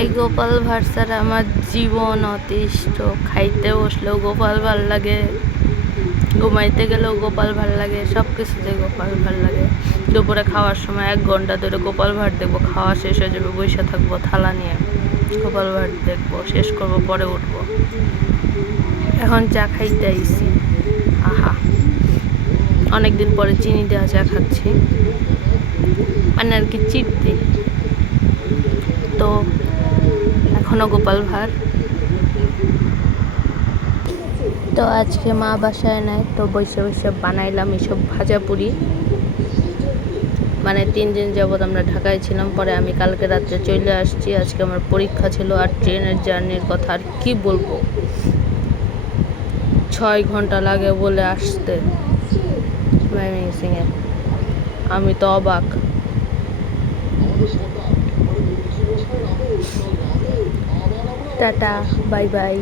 এই গোপাল ভাঁড় স্যার আমার জীবন, অতিষ্ঠ। খাইতে বসলেও গোপাল ভাঁড় লাগে। ঘুমাইতে গেলেও গোপাল ভাঁড় লাগে। সব কিছুতে গোপাল ভাঁড় লাগে। দুপুরে খাওয়ার সময় এক ঘণ্টা ধরে গোপাল ভাঁড় দেখব। খাওয়া শেষ হয়ে যাবে, বসে থাকব, থালা নিয়ে গোপাল ভাঁড় দেখব। শেষ করব, পরে উঠবো। এখন চা খাইতে আইছি। আহা। অনেকদিন পরে চিনি দেওয়া চা খাচ্ছি। মানে আর কি চিটতে এখনও গোপাল ভাঁড়। তো আজকে মা বাসায় নাই, তো বসে বসে বানাইলাম এসব ভাজা পুরি। মানে তিন দিন যাবৎ আমরা ঢাকায় ছিলাম, পরে আমি কালকে রাত্রে চলে আসছি। আজকে আমার পরীক্ষা ছিল আর ট্রেনের জার্নির কথা, আর কি বলব? ছয় ঘণ্টা লাগে বলে আসতে। আমি তো অবাক। Tata bye bye.